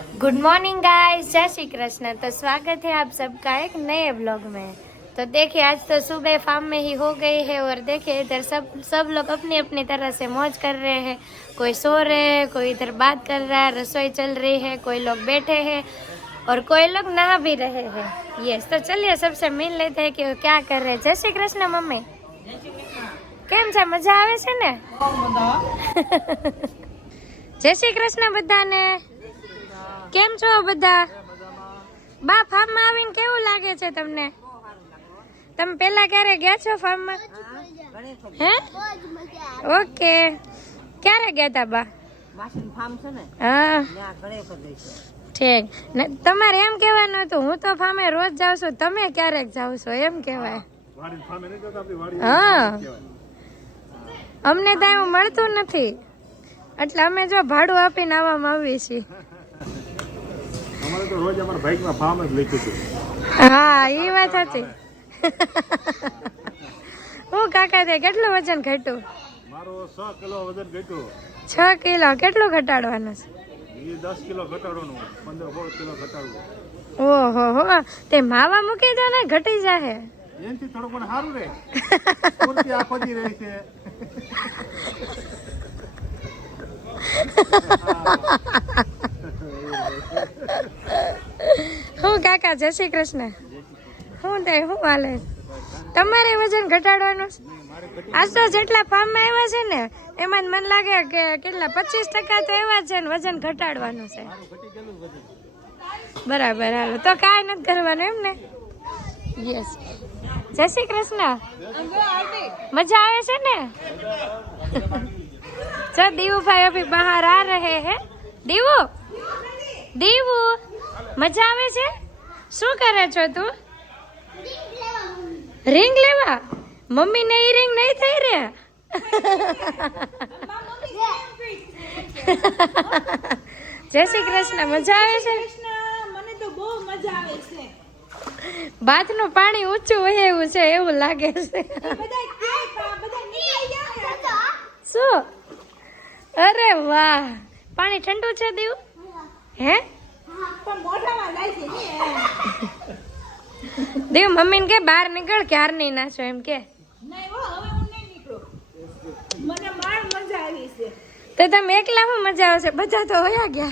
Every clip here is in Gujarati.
गुड मॉर्निंग गाइस, जय श्री कृष्ण। तो स्वागत है आप सबका एक नए ब्लॉग में। तो देखिए आज तो सुबह फार्म में ही हो गई है और देखिए इधर सब लोग अपनी अपनी तरह से मौज कर रहे हैं। कोई सो रहे हैं, कोई इधर बात कर रहा है, रसोई चल रही है, कोई लोग बैठे हैं और कोई लोग नहा भी रहे हैं। यस, तो चलिए सबसे मिल लेते हैं कि वो क्या कर रहे हैं। जय श्री कृष्ण मम्मी, केम छे? मजा आवे छे ने? जय श्री कृष्ण बधाने। કેમ છો બધા? બા ફાર્મમાં આવીને કેવું લાગે છે તમને? તમે પહેલા ક્યારે ગયા છો ફાર્મમાં? હે? ઓકે, ક્યારે ગયા તા બા? ફાર્મ છે ને હા ત્યાં ઘરે કરી છે. ઠીક ને, તમારે એમ કહેવાનું હતું હું તો ફાર્મે રોજ જાઉં છું, તમે ક્યારેક જાવ છો એમ કહેવાય. હા, અમને તો એવું મળતું નથી એટલે અમે જો ભાડું આપીને આવવામાં આવીએ છીએ. અમારે તો રોજ અમારા બાઇકમાં ફાર્મ જ લખ્યું છે. હા એ વાત સાચી. હું કાકા તે કેટલું વજન ઘટ્યું? મારો 6 કિલો વજન ઘટ્યું. 6 કિલો કેટલું ઘટાડવાનું છે? એ 10 કિલો ઘટાડવાનું, 15-16 કિલો ઘટાડવું. ઓહો હો, તે માવા મૂકી દો ને ઘટી જાહે. એનથી થોડું પણ સારું રહે. પૂરતી આખો દી રહે છે. હું કાકા જય શ્રી કૃષ્ણ. હું તે હું હાલે? તમારે વજન ઘટાડવાનું છે? આજ તો જેટલા ફાર્મમાં આવ્યા છે ને એમાં મને લાગે કે કેટલા 25% તો એવા છે ને વજન ઘટાડવાનું છે. બરાબર, હાલો તો કાંઈ નથી કરવાનું એમ ને? યસ, જય શ્રી કૃષ્ણ. મજા આવે છે ને? જો દીવુભાઈ અભી બહાર આ રહે હે. દીવુ, દીવુ મજા આવે છે? શું કરે છો તું? રિંગ લેવા? મમ્મી ને ઈ રિંગ નહીં થઈ રે. જય શ્રી કૃષ્ણ. મજા આવે છે? મને તો બહુ મજા આવે છે. બાથનું પાણી ઊંચું હોય એવું છે એવું લાગે છે. શું? અરે વાહ, પાણી ઠંડુ છે દીવ? હે દેવ મમ્મી ને કે બહાર નીકળ, ક્યાર નહીં નાચો એમ કે. તો તમે એકલા હું મજા આવશે? બધા તો વયા ગયા.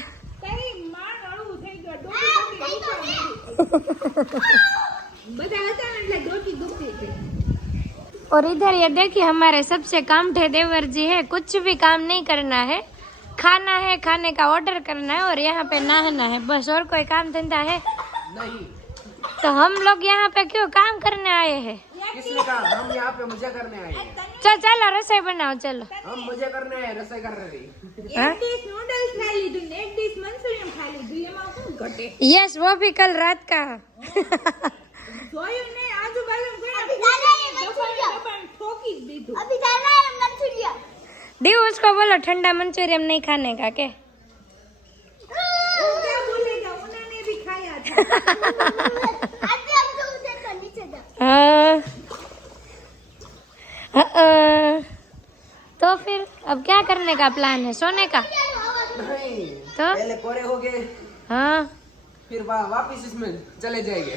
और इधर ये देखिए हमारे सबसे कामठे देवर जी है। कुछ भी काम नहीं करना है, खाना है, खाने का ऑर्डर करना है और यहाँ पे नहाना है, बस और कोई काम धंधा है नहीं. तो हम लोग यहाँ पे क्यों काम करने आए हैं? किसने कहा? हम यहाँ पे मजे करने आए हैं. चलो रसोई बनाओ चलो. हम मजे करने आए हैं, रसोई कर रहे हैं. हाँ? एक डिश नूडल्स खा लीधું ને એક डिश મંચુરિયન ખા લીધું, એમાં શું ઘટે? यस, वो भी कल रात का. જોયું ને આજુબાજુ ઘણા ઠોકી જ દીધું. दीव उसको बोलो ठंडा मंचूरियन नहीं खाने का के. वो क्या बोलेगा? उन्होंने भी खाया था. हाँ. तो फिर अब क्या करने का प्लान है? सोने का? नहीं, तो पहले कोरे हो गए, हाँ, फिर वापिस इसमें चले जाएंगे.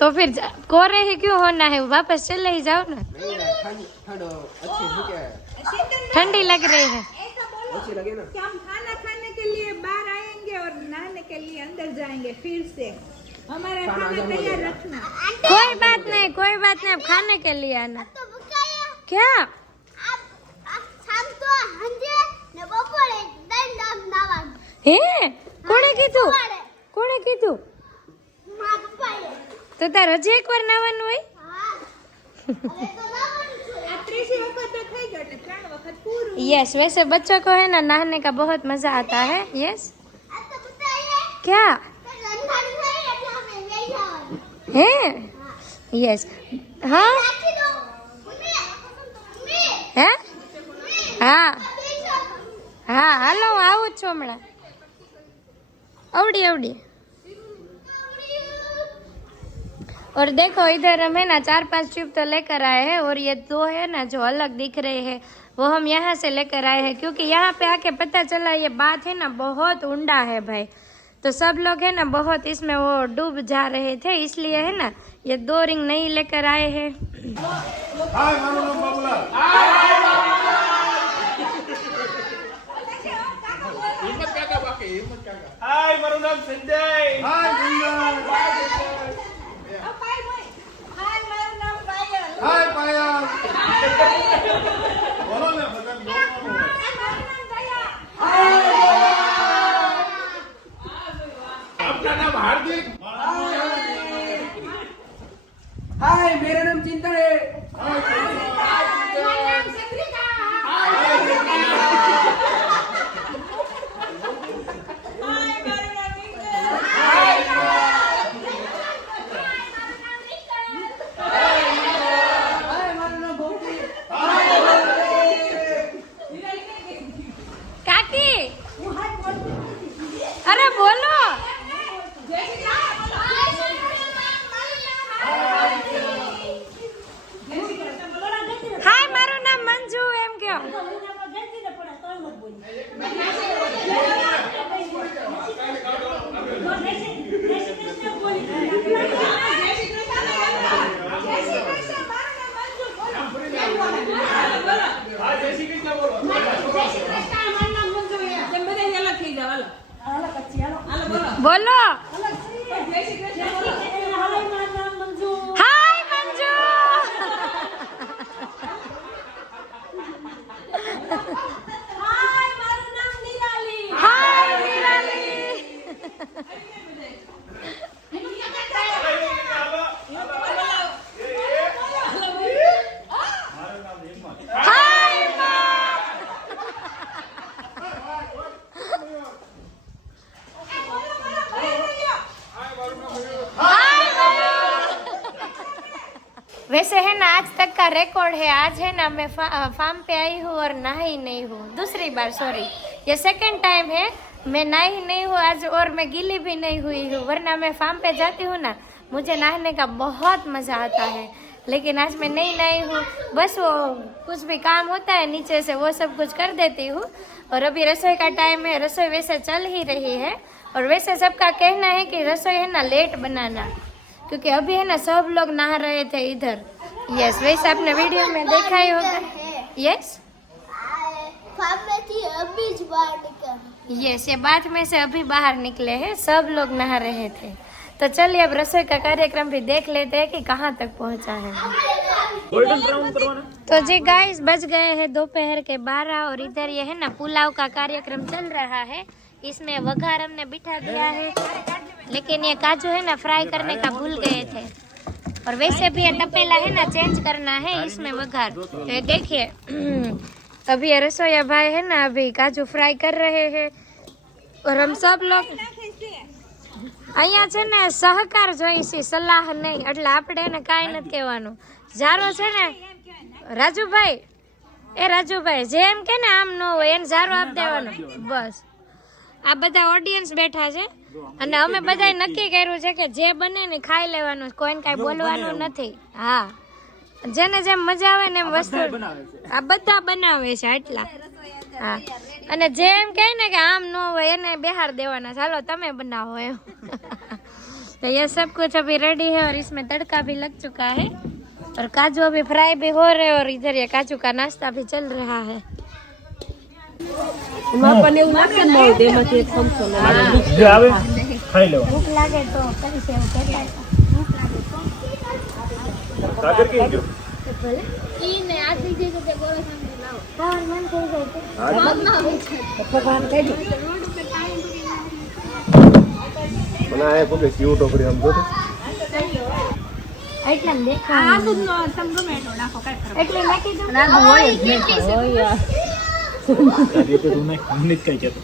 तो फिर कोरे ही क्यों होना है, वापस चले ही जाओ ना. नहीं यार, ठंड ठंड अच्छी है क्या है? ठंडी लग रही है. ऐसा बोलो अच्छी लगे ना. कि हम खाना खाने के लिए बाहर आएंगे और नहाने के लिए अंदर जाएंगे फिर से. हमारा खाना खाना जम हो तैयार जाएगा. रखना. कोई बात नहीं, कोई बात नहीं, अब खाने के लिए आना. क्या? હે કોણે કીધું? કોણે કીધું? તો તાર હજી એકવાર નાવાનું હોય? આ ત્રીજી વખત તો થઈ ગયો એટલે 3 વખત પૂરું. यस, वैसे बच्चों को है ना नहाने का बहुत मजा आता है. यस, क्या है? यस, हाँ હે? હા હા, હાલો હું આવું જ છું હમણાં. अवड़ी अवड़ी. और देखो इधर हम है ना 4-5 ट्यूब तो लेकर आए हैं और ये 2 है ना जो अलग दिख रहे हैं वो हम यहाँ से लेकर आए हैं क्योंकि यहाँ पे आके पता चला ये बात है ना बहुत ऊंडा है भाई. तो सब लोग है ना बहुत इसमें वो डूब जा रहे थे, इसलिए है ना ये 2 रिंग नहीं लेकर आए हैं। हाय मारो नाम बाबूलाल। हाय मारो नाम संजय। हाय संजय। हाय पायल। बोलो ना बदन बोलो। आपका नाम हार्दिक। हाय मेरा नाम चिंतन है। काकी अरे बोलो। हाय મારું નામ મંજુ એમ કયો। બોલો હાય મંજુ। હાય નિરાલી। હાય वैसे है ना आज तक का रिकॉर्ड है। आज है ना मैं फार्म पे आई हूँ और नहाई नहीं हूँ, दूसरी बार, सॉरी ये सेकंड टाइम है। मैं नहाई नहीं हूँ आज और मैं गीली भी नहीं हुई हूँ, वरना मैं फार्म पे जाती हूँ ना, मुझे नहाने का बहुत मज़ा आता है। लेकिन आज मैं नहीं नहाई हूँ, बस वो कुछ भी काम होता है नीचे से वो सब कुछ कर देती हूँ। और अभी रसोई का टाइम है, रसोई वैसे चल ही रही है। और वैसे सबका कहना है कि रसोई है ना लेट बनाना, क्योंकि अभी है ना सब लोग नहा रहे थे इधर। यस, वैसे आपने वीडियो में देखा ही होगा। यस यस, ये बात में से अभी बाहर निकले हैं, सब लोग नहा रहे थे। तो चलिए अब रसोई का कार्यक्रम भी देख लेते हैं कि कहाँ तक पहुँचा है। गोल्डन ब्राउन करवाना। तो जी गाइस, बज गए हैं दोपहर के 12 और इधर ये है ना पुलाव का कार्यक्रम चल रहा है। इसमें वघार हमने बिठा दिया है, लेकिन ये काजू है ना फ्राई करने का भूल गए थे। और वैसे भी ये तपेला है ना चेंज करना है इसमें वघार। तो ये देखिए अभी ये रसोईया भाई है ना अभी काजू फ्राई कर रहे हैं और हम सब लोग અહીંયા છે ને સહકાર જોઈશે, સલાહ નહીં, એટલે આપણે એને કાંઈ નથી કહેવાનું। જારો છે ને રાજુભાઈ, એ રાજુભાઈ જેમ કે ને આમ ન હોય એને જારો આપી દેવાનો બસ। આ બધા ઓડિયન્સ બેઠા છે અને અમે બધાએ નક્કી કર્યું છે કે જે બને ને ખાઈ લેવાનું, કોઈને કાંઈ બોલવાનું નથી। હા, જેને જેમ મજા આવે ને એમ વસ્તુ આ બધા બનાવે છે એટલા। हाँ, અને જેમ કહે ને કે આમ ન હોય એને બેહાર देवाना, चलो તમે बनाओ એમ। तो ये सब कुछ अभी रेडी है और इसमें तड़का भी लग चुका है और काजू अभी फ्राई भी हो रहे हैं और इधर ये काजू का नाश्ता भी चल रहा है। भूख लागे तो करी से सागर के जो ई ने आधी जे के गोळा समझी लाओ हां मन થઈ જાય તો મતમાં આવે છે ભગવાન કહી દો રોડ पे टाइम બના હે પોકે સીઓ ટોકરી આમ જો એટલે દેખો આ દૂધનો તમ ગમે એટલો નાખો કાઈ કરો એટલે નાખી દો ના હોય જ હોય કાર્ય તો તું નહીં અમને જ કઈ કેતો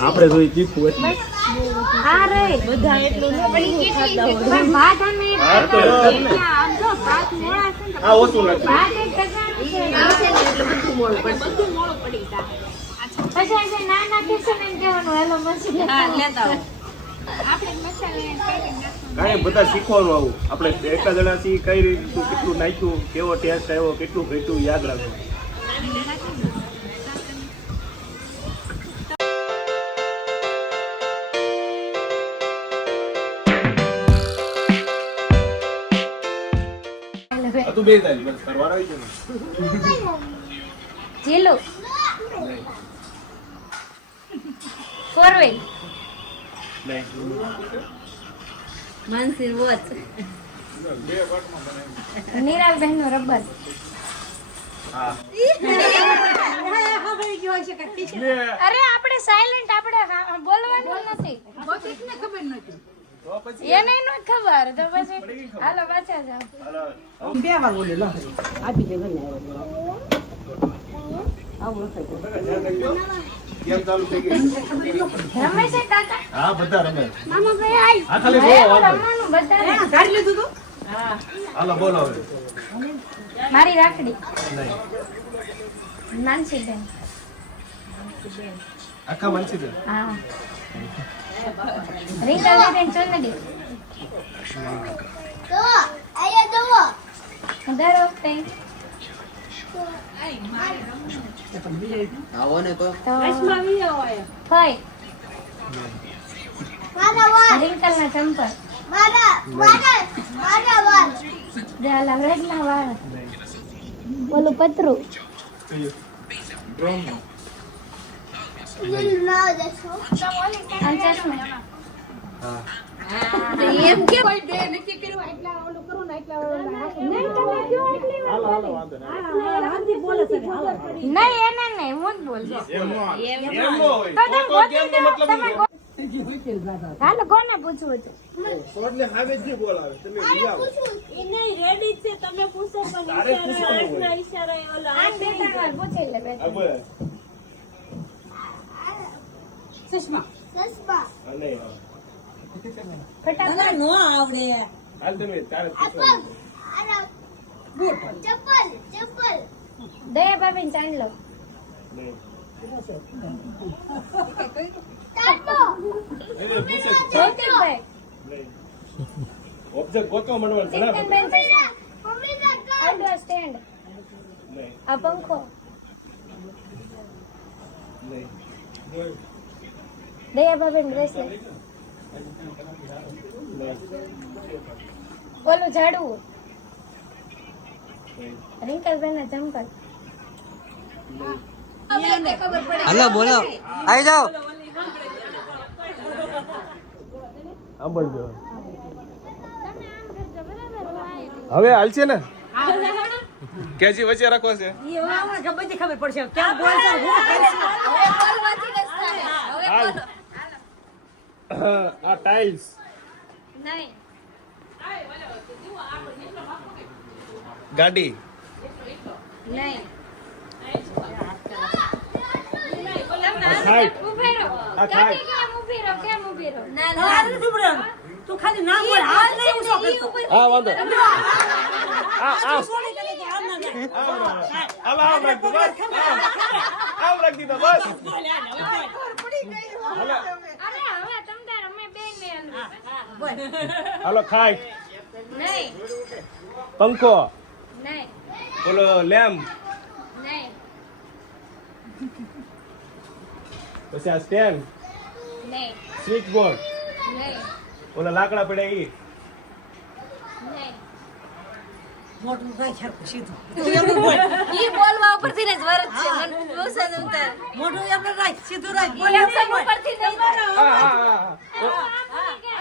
આપણે જોઈ ચીખું એટલે હા રે બધા એટલું ન પડી કેટલી પણ ભાત અને આમ જો ભાત મોળા છે ને આ ઓછું લાગે ભાત એક ટકાનું છે આવશે ને એટલે બધું મોળું પડી જાય। પછી જે નાના કિશન એમ કહેવાનું હેલો મસી હા લેતા આવો આપણે મસાલા કાંઈ બધા શીખવાનું આવું આપણે એટલા જણા છીએ કઈ રીતનું કેટલું નાખ્યું કેવો ટેસ્ટ આવ્યો કેટલું ઘટ્યું યાદ રાખવું। તું બે જાય બસ કરવાનો આવી ગયો જીલો ફોર વ્હીલ નહીં માનસી વોચ નિરાલબેન નો રબર હા અરે આપણે સાયલેન્ટ આપણે બોલવાનું નથી તો પછી એને નો ખબર તો પછી હાલો પાછા જાઓ હાલો કેમ ચાલુ થઈ ગઈ રમે છે કાકા હા બધા રમે મામા ભાઈ આઈ હા ખાલી બોલો રમવાનું બધા હાલો બોલો હવે મારી રાખડી નહીં નાનસી બેન આખા મનસી દે હા રીંગા બેન ચંદડી દર વખતે આવો ને તો ફઈ રિંકલ ના ચંપલ દેલા વેડલા વાળ બોલું પતરું આ ચશ્મા એમ કે કોઈ બે નક્કી કર્યું એટલા ઓલું કરું ને એટલા ઓલું નહીં તમે કયો એટલી હાલો હાલો વાંધો નહીં નહીં એને નહીં હું જ બોલજો એમ નો હોય તો તમે તો ગોતી કેમ દો, મતલબ તમે હાલો કોને પૂછવું હતું કોડને હામે જ નહીં બોલાવે તમે લઈ આવો તારે પૂછવાનું હોય આ બે ત્રણ વાર પૂછી લે બે આ બોલ સુષ્મા અને ફટાફટ હાલ તમે તારે પૂછવાનું દયા ભાભીને ચાંદ લો નહીં જ્યોતિકભાઈ નહીં ઓબ્જેક્ટ ગોતવા માંડવાનું ઘણા ચિંતનબેન બધા ચશ્મા આઉટડોર સ્ટેન્ડ નહીં આ પંખો નહીં દયા ભાભીને બ્રેસલેટ નહીં ઓલું ઝાડવું નહીં રિંકલબેન ના ચંપલ હાલો બોલો આવી જાઓ સાંભળજો હવે હાલશે ને કેજી વચ્ચે રાખવો છે હાલ આ ટાઇલ્સ નહીં ગાડી નહીં ખાટ ઉભી રહો આ કાકી ખાટ કેમ ઊભી રહો તું ખાલી નામ બોલ હાથ નહીં ઊંચો કરતો હા વાંધો આમ રાખ દો બસ આમ રાખ દીધો બસ હાલો અરે હવે તમ તાર અમે બે ને અંદર હાલો ખાટ નહીં પંખો નહીં ઓલો લેમ્પ નહીં પછી આ સ્ટેન્ડ નહીં સ્વિચ બોર્ડ નહીં ઓલા લાકડા પડ્યા ઈ નહીં મોટું કઈ સરખું સીધું ઈ બોલવા ઉપરથી ને જ વરજ છે મન પૂછે ને ઉતાર મોટું એમને રાખ સીધું રાખ બોલ ઉપરથી નહીં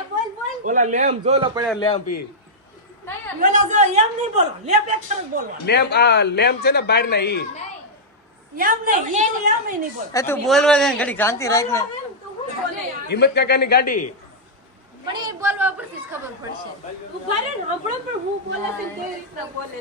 બોલ બોલ ઓલા લેમ્પ જો ઓલા પડ્યા લેમ્પ ઈ બોલા જો એમ નહીં બોલો લેપ એક સરસ બોલવા લેમ્પ આ લેમ્પ છે ને બહાર ના ઈ એમ નહીં નહીં બોલ એ તું બોલવા દે ઘડી શાંતિ રાખ ને હિંમત કાકાની ગાડી પણ એ બોલવા ઉપરથી જ ખબર પડશે તું ફરે ને આપણો પણ હું બોલે છે તે રીતના બોલે